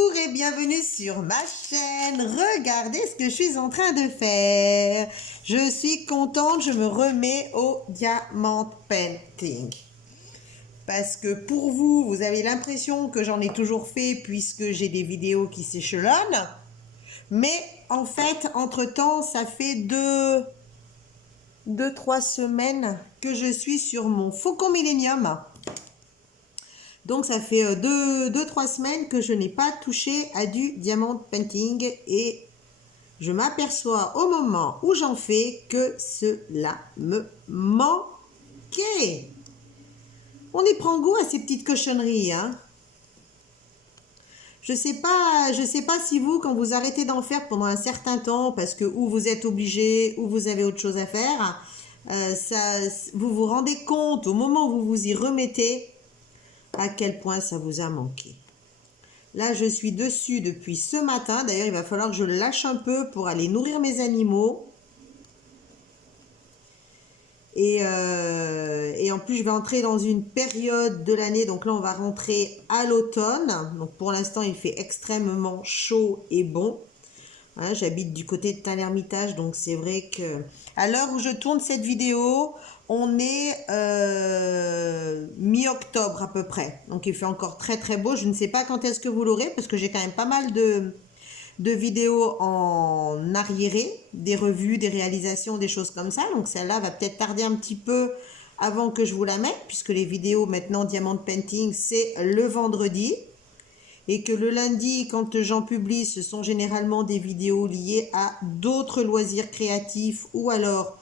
Bonjour et bienvenue sur ma chaîne. Regardez ce que je suis en train de faire. Je suis contente, je me remets au diamant painting. Parce que pour vous, vous avez l'impression que j'en ai toujours fait puisque j'ai des vidéos qui s'échelonnent. Mais en fait, entre-temps, ça fait 2-3 semaines que je suis sur mon Faucon Millenium. Donc ça fait 2-3 semaines que je n'ai pas touché à du diamant painting et je m'aperçois au moment où j'en fais que cela me manquait. On y prend goût à ces petites cochonneries, hein. Je sais pas si vous, quand vous arrêtez d'en faire pendant un certain temps, parce que ou vous êtes obligé, ou vous avez autre chose à faire, vous vous rendez compte au moment où vous vous y remettez à quel point ça vous a manqué. Là, je suis dessus depuis ce matin. D'ailleurs, il va falloir que je lâche un peu pour aller nourrir mes animaux. Et en plus, je vais entrer dans une période de l'année. Donc là, on va rentrer à l'automne. Donc pour l'instant, il fait extrêmement chaud et bon. Hein, j'habite du côté de Tain-l'Hermitage. Donc c'est vrai que à l'heure où je tourne cette vidéo, on est mi-octobre à peu près. Donc il fait encore très très beau. Je ne sais pas quand est-ce que vous l'aurez parce que j'ai quand même pas mal de vidéos en arriéré, des revues, des réalisations, des choses comme ça. Donc celle-là va peut-être tarder un petit peu avant que je vous la mette, puisque les vidéos maintenant Diamant Painting, c'est le vendredi. Et que le lundi, quand j'en publie, ce sont généralement des vidéos liées à d'autres loisirs créatifs ou alors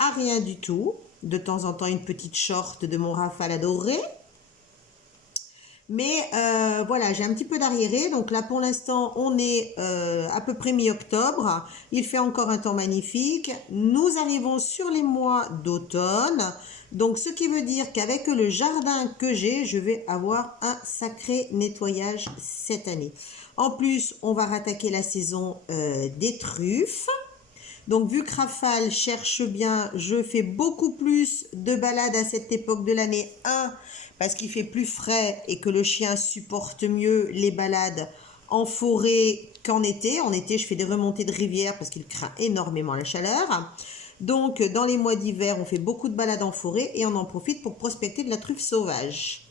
à rien du tout. De temps en temps, une petite short de mon Rafale adoré. Mais voilà, j'ai un petit peu d'arriéré. Donc là, pour l'instant, on est à peu près mi-octobre. Il fait encore un temps magnifique. Nous arrivons sur les mois d'automne. Donc, ce qui veut dire qu'avec le jardin que j'ai, je vais avoir un sacré nettoyage cette année. En plus, on va rattaquer la saison des truffes. Donc, vu que Rafale cherche bien, je fais beaucoup plus de balades à cette époque de l'année. Parce qu'il fait plus frais et que le chien supporte mieux les balades en forêt qu'en été. En été, je fais des remontées de rivière parce qu'il craint énormément la chaleur. Donc, dans les mois d'hiver, on fait beaucoup de balades en forêt et on en profite pour prospecter de la truffe sauvage.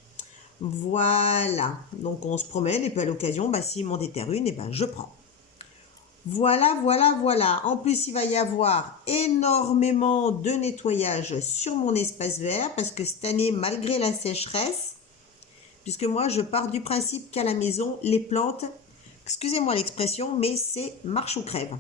Voilà. Donc, on se promène et puis à l'occasion, s'il m'en déterre une, je prends. Voilà, voilà, voilà. En plus, il va y avoir énormément de nettoyage sur mon espace vert parce que cette année, malgré la sécheresse, puisque moi, je pars du principe qu'à la maison, les plantes, excusez-moi l'expression, mais c'est marche ou crève.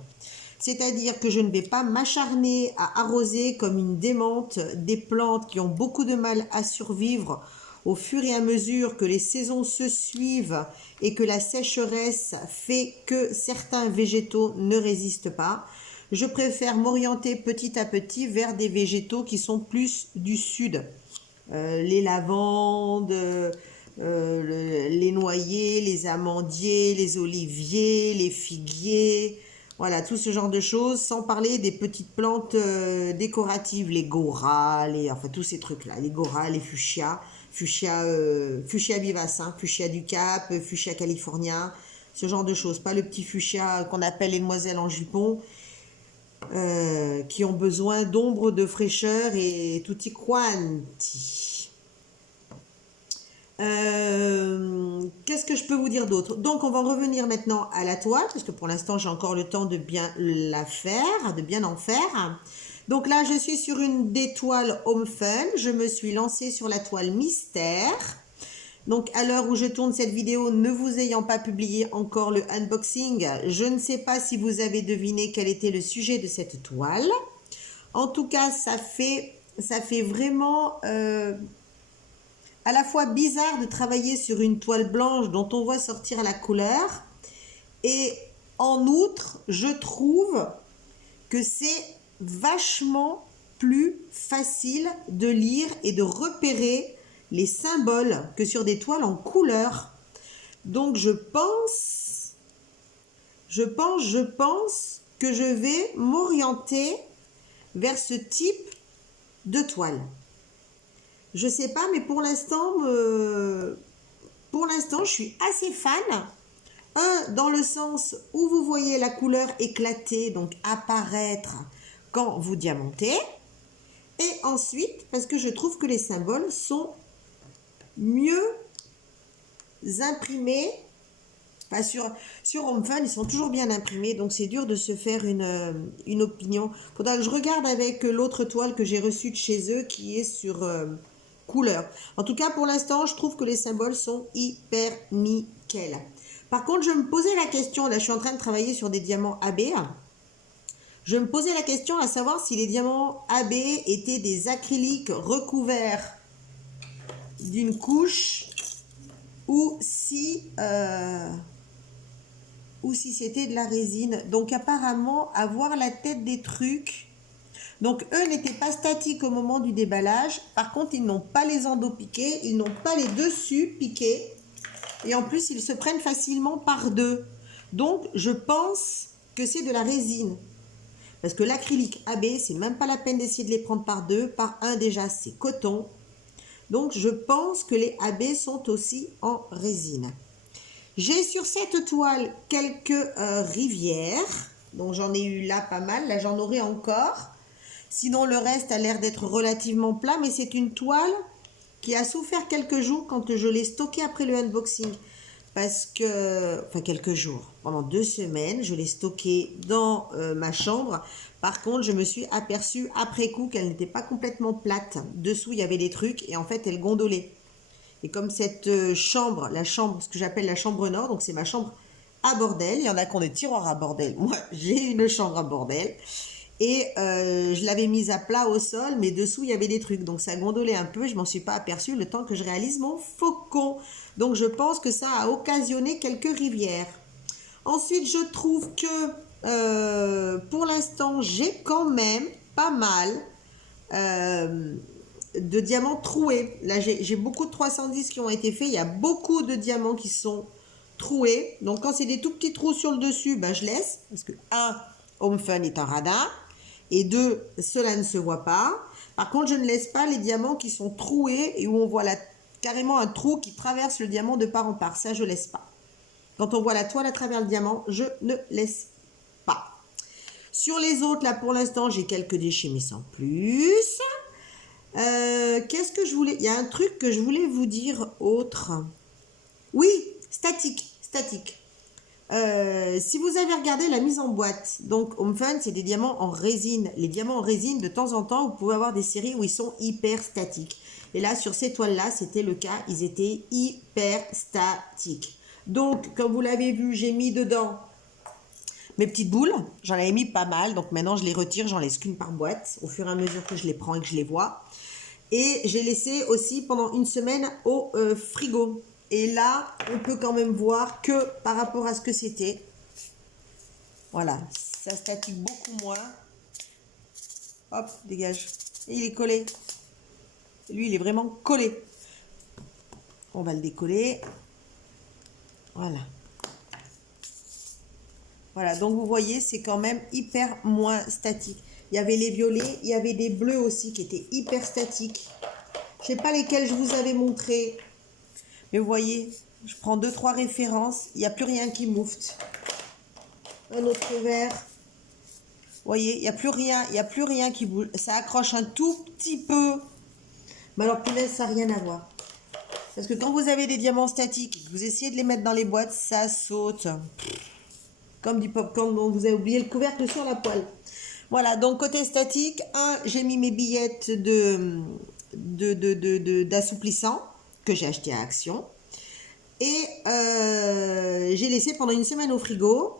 C'est-à-dire que je ne vais pas m'acharner à arroser comme une démente des plantes qui ont beaucoup de mal à survivre au fur et à mesure que les saisons se suivent et que la sécheresse fait que certains végétaux ne résistent pas. Je préfère m'orienter petit à petit vers des végétaux qui sont plus du sud. Les lavandes, les noyers, les amandiers, les oliviers, les figuiers, voilà, tout ce genre de choses, sans parler des petites plantes décoratives, les goras, enfin tous ces trucs-là, les goras, les fuchsias, fuchsia vivace, hein, fuchsia du Cap, fuchsia california, ce genre de choses, pas le petit fuchsia qu'on appelle les demoiselles en jupon, qui ont besoin d'ombre, de fraîcheur et tutti quanti. Qu'est-ce que je peux vous dire d'autre? Donc on va revenir maintenant à la toile parce que pour l'instant j'ai encore le temps de bien la faire, de bien en faire. Donc là je suis sur une des toiles Home Fun, je me suis lancée sur la toile Mystère. Donc à l'heure où je tourne cette vidéo, ne vous ayant pas publié encore le unboxing, je ne sais pas si vous avez deviné quel était le sujet de cette toile. En tout cas ça fait vraiment à la fois bizarre de travailler sur une toile blanche dont on voit sortir la couleur et en outre, je trouve que c'est vachement plus facile de lire et de repérer les symboles que sur des toiles en couleur. Donc je pense que je vais m'orienter vers ce type de toile. Je sais pas, mais pour l'instant, je suis assez fan Un, dans le sens où vous voyez la couleur éclater, donc apparaître quand vous diamantez. Et ensuite, parce que je trouve que les symboles sont mieux imprimés. Enfin, sur Home Fun, ils sont toujours bien imprimés, donc c'est dur de se faire une opinion. Faudra que je regarde avec l'autre toile que j'ai reçue de chez eux, qui est sur couleur. En tout cas, pour l'instant, je trouve que les symboles sont hyper nickel. Par contre, je me posais la question, là je suis en train de travailler sur des diamants AB. Je me posais la question à savoir si les diamants AB étaient des acryliques recouverts d'une couche ou si c'était de la résine. Donc apparemment, à voir la tête des trucs. Donc eux n'étaient pas statiques au moment du déballage. Par contre, ils n'ont pas les endos piqués, ils n'ont pas les dessus piqués. Et en plus, ils se prennent facilement par deux. Donc je pense que c'est de la résine. Parce que l'acrylique AB, c'est même pas la peine d'essayer de les prendre par deux. Par un déjà, c'est coton. Donc, je pense que les AB sont aussi en résine. J'ai sur cette toile quelques rivières. Donc, j'en ai eu là pas mal. Là, j'en aurai encore. Sinon, le reste a l'air d'être relativement plat. Mais c'est une toile qui a souffert quelques jours quand je l'ai stockée après le unboxing. Parce que, enfin quelques jours, pendant 2 semaines, je l'ai stockée dans ma chambre. Par contre, je me suis aperçue après coup qu'elle n'était pas complètement plate. Dessous, il y avait des trucs et en fait, elle gondolait. Et comme cette chambre, ce que j'appelle la chambre nord, donc c'est ma chambre à bordel. Il y en a qui ont des tiroirs à bordel. Moi, j'ai une chambre à bordel. Et je l'avais mise à plat au sol, mais dessous, il y avait des trucs. Donc, ça gondolait un peu. Je m'en suis pas aperçue le temps que je réalise mon faucon. Donc, je pense que ça a occasionné quelques rivières. Ensuite, je trouve que pour l'instant, j'ai quand même pas mal de diamants troués. Là, j'ai beaucoup de 310 qui ont été faits. Il y a beaucoup de diamants qui sont troués. Donc, quand c'est des tout petits trous sur le dessus, ben, je laisse. Parce que, Home Fun est un radar. Et 2, cela ne se voit pas. Par contre, je ne laisse pas les diamants qui sont troués et où on voit carrément un trou qui traverse le diamant de part en part. Ça, je ne laisse pas. Quand on voit la toile à travers le diamant, je ne laisse pas. Sur les autres, là, pour l'instant, j'ai quelques déchets, mais sans plus. Qu'est-ce que je voulais... Il y a un truc que je voulais vous dire autre. Oui, statique. Si vous avez regardé la mise en boîte, donc Home Fun, c'est des diamants en résine. Les diamants en résine, de temps en temps, vous pouvez avoir des séries où ils sont hyper statiques. Et là, sur ces toiles-là, c'était le cas. Ils étaient hyper statiques. Donc, comme vous l'avez vu, j'ai mis dedans mes petites boules. J'en avais mis pas mal. Donc, maintenant, je les retire. J'en laisse qu'une par boîte au fur et à mesure que je les prends et que je les vois. Et j'ai laissé aussi pendant une semaine au frigo. Et là, on peut quand même voir que par rapport à ce que c'était, voilà, ça statique beaucoup moins. Hop, dégage. Et il est collé. Lui, il est vraiment collé. On va le décoller. Voilà. Voilà, donc vous voyez, c'est quand même hyper moins statique. Il y avait les violets, il y avait des bleus aussi qui étaient hyper statiques. Je ne sais pas lesquels je vous avais montré. Mais vous voyez, je prends 2-3 références, il n'y a plus rien qui moufte. Un autre vert. Vous voyez, il n'y a plus rien qui bouge. Ça accroche un tout petit peu. Mais alors, punaise, ça n'a rien à voir. Parce que quand vous avez des diamants statiques, vous essayez de les mettre dans les boîtes, ça saute. Comme du popcorn dont vous avez oublié le couvercle sur la poêle. Voilà, donc côté statique, j'ai mis mes billettes d'assouplissant que j'ai acheté à Action. Et j'ai laissé pendant une semaine au frigo.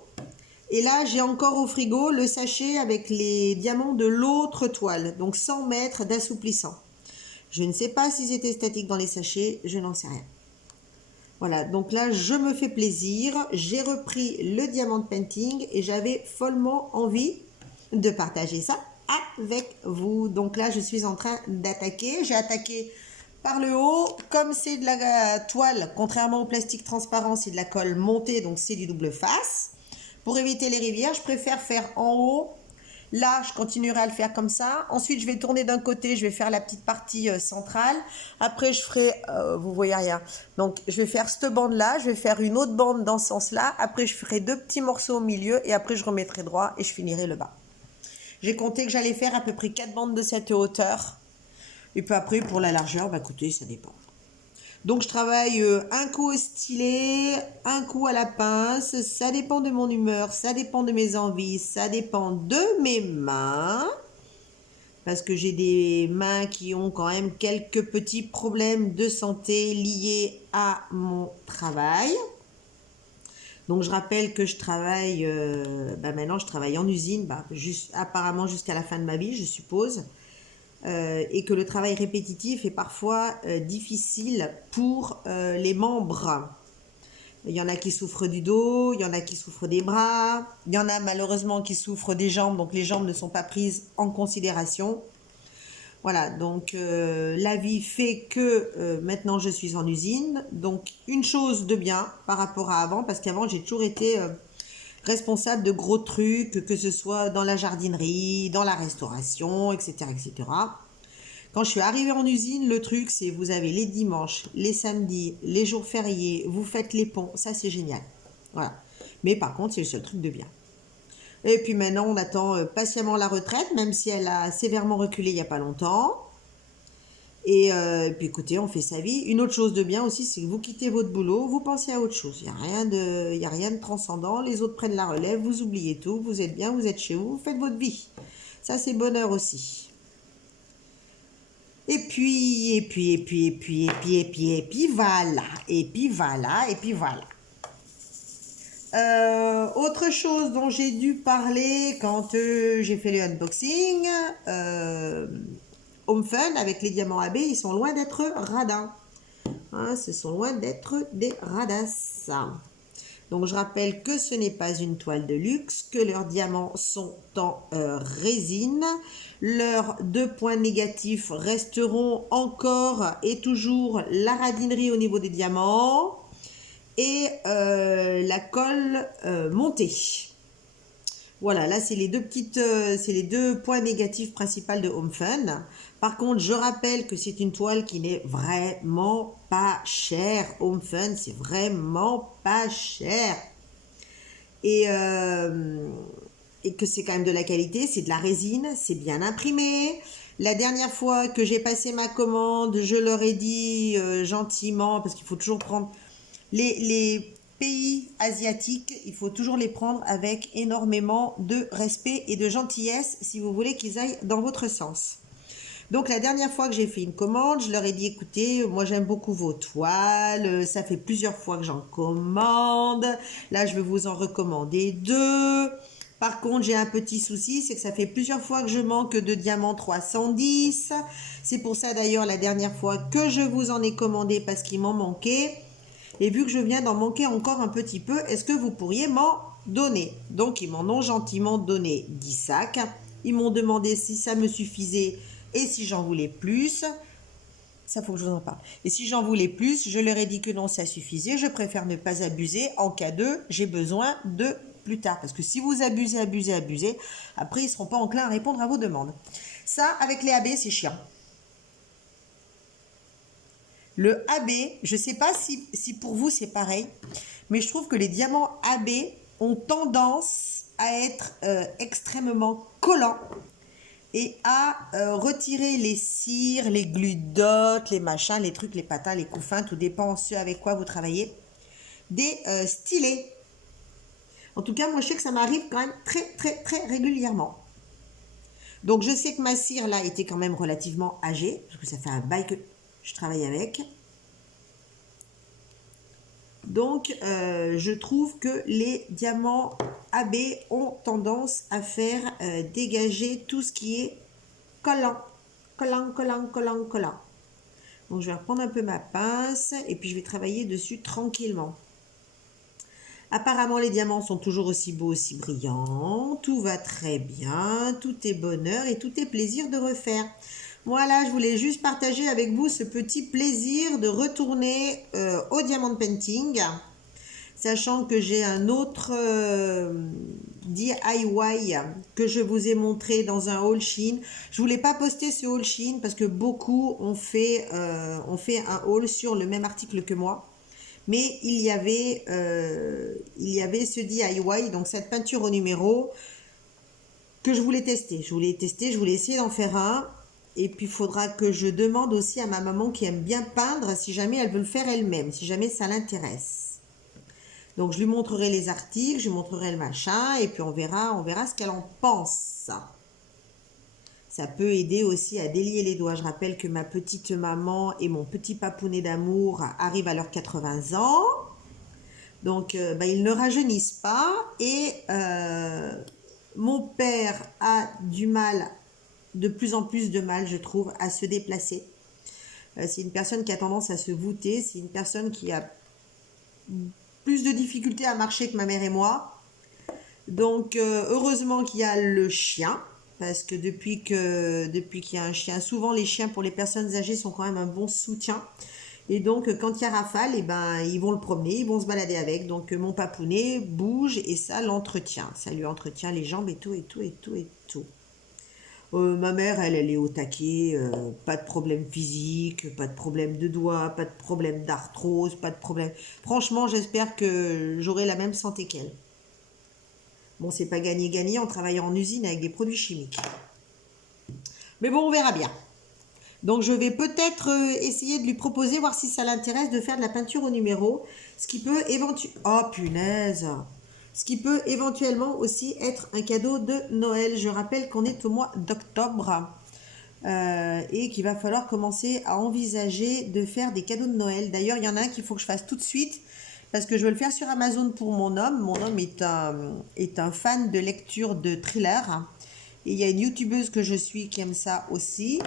Et là, j'ai encore au frigo le sachet avec les diamants de l'autre toile. Donc 100 mètres d'assouplissant. Je ne sais pas si c'était statique dans les sachets, je n'en sais rien. Voilà, donc là, je me fais plaisir. J'ai repris le diamant painting et j'avais follement envie de partager ça avec vous. Donc là, je suis en train d'attaquer. J'ai attaqué par le haut. Comme c'est de la toile, contrairement au plastique transparent, c'est de la colle montée, donc c'est du double face. Pour éviter les rivières, je préfère faire en haut Là, je continuerai à le faire comme ça. Ensuite, je vais tourner d'un côté, je vais faire la petite partie centrale. Après, je ferai, vous voyez rien. Donc, je vais faire cette bande-là, je vais faire une autre bande dans ce sens-là. Après, je ferai 2 petits morceaux au milieu et après, je remettrai droit et je finirai le bas. J'ai compté que j'allais faire à peu près 4 bandes de cette hauteur. Et puis après, pour la largeur, bah écoutez, ça dépend. Donc je travaille un coup au stylet, un coup à la pince, ça dépend de mon humeur, ça dépend de mes envies, ça dépend de mes mains, parce que j'ai des mains qui ont quand même quelques petits problèmes de santé liés à mon travail. Donc je rappelle que je travaille, maintenant je travaille en usine, apparemment jusqu'à la fin de ma vie, je suppose. Et que le travail répétitif est parfois difficile pour les membres. Il y en a qui souffrent du dos, il y en a qui souffrent des bras, il y en a malheureusement qui souffrent des jambes, donc les jambes ne sont pas prises en considération. Voilà, donc la vie fait que maintenant je suis en usine. Donc une chose de bien par rapport à avant, parce qu'avant j'ai toujours été responsable de gros trucs, que ce soit dans la jardinerie, dans la restauration, etc., etc. Quand je suis arrivée en usine, le truc, c'est vous avez les dimanches, les samedis, les jours fériés, vous faites les ponts, ça c'est génial. Voilà. Mais par contre, c'est le seul truc de bien. Et puis maintenant, on attend patiemment la retraite, même si elle a sévèrement reculé il n'y a pas longtemps. Et puis écoutez, on fait sa vie. Une autre chose de bien aussi, c'est que vous quittez votre boulot, vous pensez à autre chose. Il n'y a rien de transcendant. Les autres prennent la relève, vous oubliez tout, vous êtes bien, vous êtes chez vous, vous faites votre vie. Ça, c'est bonheur aussi. Et puis voilà. Autre chose dont j'ai dû parler quand j'ai fait le unboxing, Home Fun avec les diamants AB, ils sont loin d'être radins. Hein, ce sont loin d'être des radasses. Donc je rappelle que ce n'est pas une toile de luxe, que leurs diamants sont en résine. Leurs 2 points négatifs resteront encore et toujours la radinerie au niveau des diamants et la colle montée. Voilà, là c'est les deux points négatifs principaux de Home Fun. Par contre, je rappelle que c'est une toile qui n'est vraiment pas chère. Home Fun, c'est vraiment pas cher. Et que c'est quand même de la qualité, c'est de la résine, c'est bien imprimé. La dernière fois que j'ai passé ma commande, je leur ai dit gentiment, parce qu'il faut toujours prendre les pays asiatiques, il faut toujours les prendre avec énormément de respect et de gentillesse si vous voulez qu'ils aillent dans votre sens. Donc la dernière fois que j'ai fait une commande, je leur ai dit écoutez, moi j'aime beaucoup vos toiles, ça fait plusieurs fois que j'en commande, là je vais vous en recommander 2. Par contre, j'ai un petit souci, c'est que ça fait plusieurs fois que je manque de diamants 310. C'est pour ça d'ailleurs la dernière fois que je vous en ai commandé parce qu'il m'en manquait. Et vu que je viens d'en manquer encore un petit peu, est-ce que vous pourriez m'en donner? Donc ils m'en ont gentiment donné 10 sacs. Ils m'ont demandé si ça me suffisait et si j'en voulais plus. Ça, faut que je vous en parle. Et si j'en voulais plus, je leur ai dit que non, ça suffisait. Je préfère ne pas abuser. En cas de, j'ai besoin de plus tard. Parce que si vous abusez, après, ils ne seront pas enclins à répondre à vos demandes. Ça, avec les AB, c'est chiant. Le AB, je ne sais pas si pour vous c'est pareil, mais je trouve que les diamants AB ont tendance à être extrêmement collants et à retirer les cires, les gludotes, les machins, les trucs, les patins, les couffins, tout dépend ce avec quoi vous travaillez, des stylets. En tout cas, moi je sais que ça m'arrive quand même très régulièrement. Donc je sais que ma cire là était quand même relativement âgée, parce que ça fait un bail que je travaille avec. Donc, je trouve que les diamants AB ont tendance à faire dégager tout ce qui est collant. Donc, je vais reprendre un peu ma pince et puis je vais travailler dessus tranquillement. Apparemment, les diamants sont toujours aussi beaux, aussi brillants. Tout va très bien, tout est bonheur et tout est plaisir de refaire. Voilà, je voulais juste partager avec vous ce petit plaisir de retourner au diamond painting, sachant que j'ai un autre DIY que je vous ai montré dans un haul Shein. Je voulais pas poster ce haul Shein parce que beaucoup ont fait un haul sur le même article que moi. Mais il y avait ce DIY, donc cette peinture au numéro que je voulais tester. Je voulais essayer d'en faire un. Et puis, il faudra que je demande aussi à ma maman qui aime bien peindre si jamais elle veut le faire elle-même, si jamais ça l'intéresse. Donc, je lui montrerai les articles, je lui montrerai le machin, et puis on verra ce qu'elle en pense. Ça peut aider aussi à délier les doigts. Je rappelle que ma petite maman et mon petit papounet d'amour arrivent à leurs 80 ans. Donc, ils ne rajeunissent pas. Et mon père a du mal, de plus en plus de mal, je trouve, à se déplacer. C'est une personne qui a tendance à se voûter. C'est une personne qui a plus de difficultés à marcher que ma mère et moi. Donc, heureusement qu'il y a le chien. Parce que depuis qu'il y a un chien, souvent les chiens pour les personnes âgées sont quand même un bon soutien. Et donc, quand il y a rafale, ils vont le promener, ils vont se balader avec. Donc, mon papounet bouge et ça l'entretient. Ça lui entretient les jambes et tout, et tout, et tout, et tout. Ma mère, elle est au taquet, pas de problème physique, pas de problème de doigts, pas de problème d'arthrose, pas de problème... Franchement, j'espère que j'aurai la même santé qu'elle. Bon, c'est pas gagné-gagné en travaillant en usine avec des produits chimiques. Mais bon, on verra bien. Donc, je vais peut-être essayer de lui proposer, voir si ça l'intéresse, de faire de la peinture au numéro. Ce qui peut éventuellement... Oh, punaise! Ce qui peut éventuellement aussi être un cadeau de Noël. Je rappelle qu'on est au mois d'octobre et qu'il va falloir commencer à envisager de faire des cadeaux de Noël. D'ailleurs, il y en a un qu'il faut que je fasse tout de suite parce que je veux le faire sur Amazon pour mon homme. Mon homme est un fan de lecture de thriller. Et il y a une youtubeuse que je suis qui aime ça aussi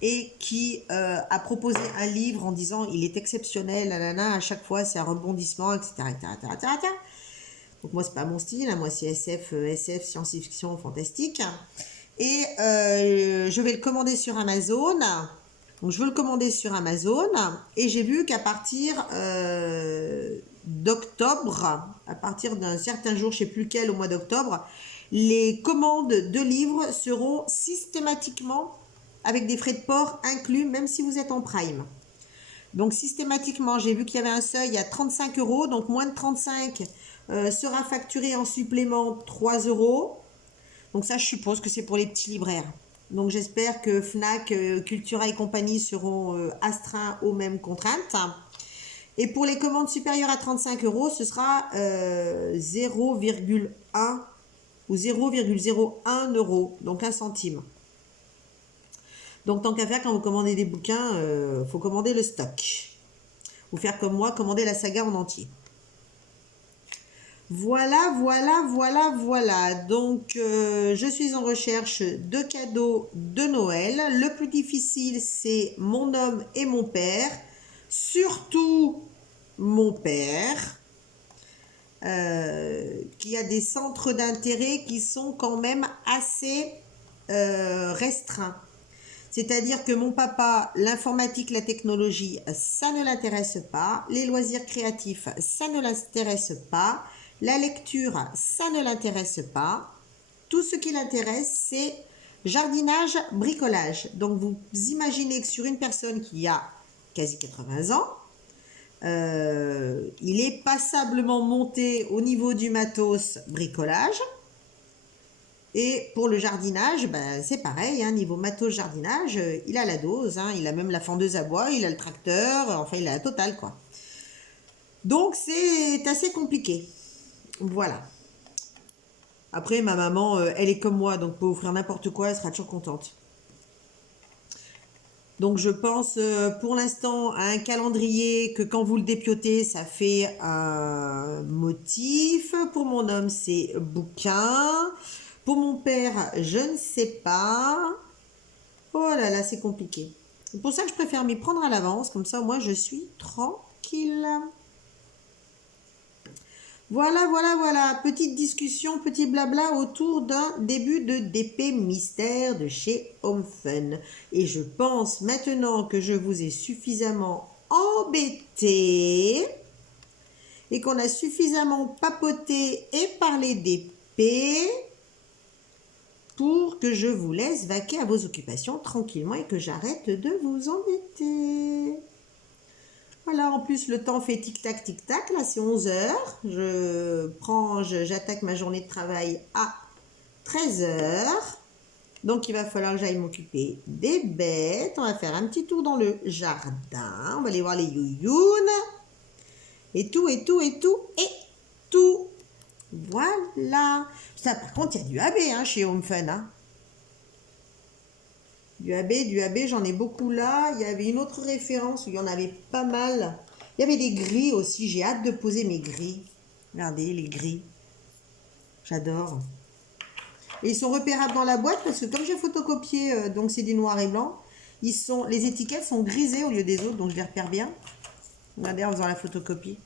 et qui a proposé un livre en disant il est exceptionnel, nanana, à chaque fois c'est un rebondissement, etc. Donc moi c'est pas mon style, hein, moi c'est SF, science-fiction, fantastique. Et je vais le commander sur Amazon. Donc je veux le commander sur Amazon et j'ai vu qu'à partir d'octobre, à partir d'un certain jour, je ne sais plus lequel, au mois d'octobre, les commandes de livres seront systématiquement avec des frais de port inclus, même si vous êtes en Prime. Donc systématiquement, j'ai vu qu'il y avait un seuil à 35 €, donc moins de 35 sera facturé en supplément 3 €. Donc ça, je suppose que c'est pour les petits libraires. Donc j'espère que Fnac, Cultura et compagnie seront astreints aux mêmes contraintes. Et pour les commandes supérieures à 35 €, ce sera 0,1 ou 0,01 €, donc 1 centime. Donc tant qu'à faire, quand vous commandez des bouquins, faut commander le stock. Ou faire comme moi, commander la saga en entier. Voilà. Donc, je suis en recherche de cadeaux de Noël. Le plus difficile, c'est mon homme et mon père. Surtout mon père, qui a des centres d'intérêt qui sont quand même assez restreints. C'est-à-dire que mon papa, l'informatique, la technologie, ça ne l'intéresse pas. Les loisirs créatifs, ça ne l'intéresse pas. La lecture, ça ne l'intéresse pas. Tout ce qui l'intéresse, c'est jardinage, bricolage. Donc, vous imaginez que sur une personne qui a quasi 80 ans, il est passablement monté au niveau du matos bricolage. Et pour le jardinage, c'est pareil, hein, niveau matos jardinage, il a la dose, hein, il a même la fendeuse à bois, il a le tracteur, enfin il a la totale quoi. Donc c'est assez compliqué. Voilà. Après ma maman, elle est comme moi, donc peut offrir n'importe quoi, elle sera toujours contente. Donc je pense pour l'instant à un calendrier que quand vous le dépiotez, ça fait un motif. Pour mon homme, c'est bouquin. Pour mon père, je ne sais pas. Oh là là, c'est compliqué. C'est pour ça que je préfère m'y prendre à l'avance. Comme ça, moi, je suis tranquille. Voilà. Petite discussion, petit blabla autour d'un début de DP mystère de chez Home Fun. Et je pense maintenant que je vous ai suffisamment embêté et qu'on a suffisamment papoté et parlé des P pour que je vous laisse vaquer à vos occupations tranquillement et que j'arrête de vous embêter. Voilà, en plus le temps fait tic-tac, tic-tac, là c'est 11 heures. J'attaque ma journée de travail à 13 heures. Donc il va falloir que j'aille m'occuper des bêtes. On va faire un petit tour dans le jardin. On va aller voir les youyounes. Et tout. Voilà. Ça, par contre, il y a du AB hein, chez Home Fun. Hein. Du AB, j'en ai beaucoup là. Il y avait une autre référence où il y en avait pas mal. Il y avait des gris aussi. J'ai hâte de poser mes gris. Regardez, les gris. J'adore. Et ils sont repérables dans la boîte parce que comme j'ai photocopié, donc c'est du noir et blanc, les étiquettes sont grisées au lieu des autres, donc je les repère bien. Regardez en faisant la photocopie.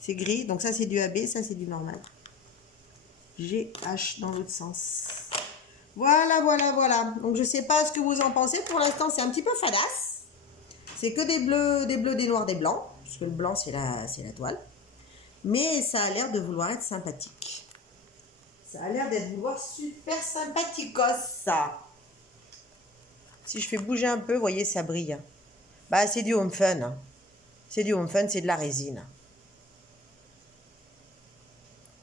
C'est gris, donc ça c'est du AB, ça c'est du normal. GH dans l'autre sens. Voilà. Donc je sais pas ce que vous en pensez. Pour l'instant c'est un petit peu fadasse. C'est que des bleus, des noirs, des blancs. Parce que le blanc c'est la toile. Mais ça a l'air de vouloir être sympathique. Ça a l'air d'être vouloir super sympathicos, ça. Si je fais bouger un peu, vous voyez, ça brille. Bah, c'est du Home Fun. Hein. C'est du Home Fun, c'est de la résine.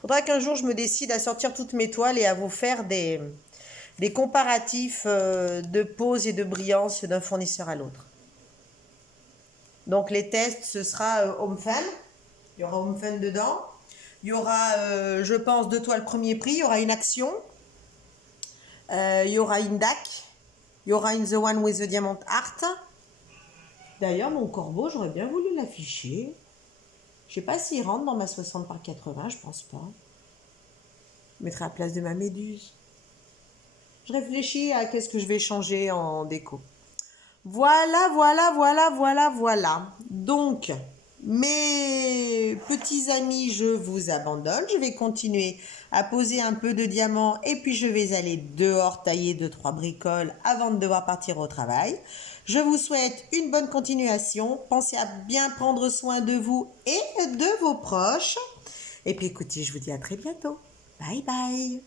Faudra qu'un jour, je me décide à sortir toutes mes toiles et à vous faire des comparatifs de pose et de brillance d'un fournisseur à l'autre. Donc, les tests, ce sera Home Fun. Il y aura Home Fun dedans. Il y aura, je pense, 2 toiles premier prix. Il y aura une action. Il y aura une DAC. Il y aura une The One with the Diamond Heart. D'ailleurs, mon corbeau, j'aurais bien voulu l'afficher. Je sais pas s'il rentre dans ma 60 par 80, je pense pas. Je mettrai à la place de ma méduse. Je réfléchis à qu'est-ce que je vais changer en déco. Voilà. Donc, mes petits amis, je vous abandonne. Je vais continuer à poser un peu de diamants et puis je vais aller dehors tailler 2-3 bricoles avant de devoir partir au travail. Je vous souhaite une bonne continuation. Pensez à bien prendre soin de vous et de vos proches. Et puis écoutez, je vous dis à très bientôt. Bye bye.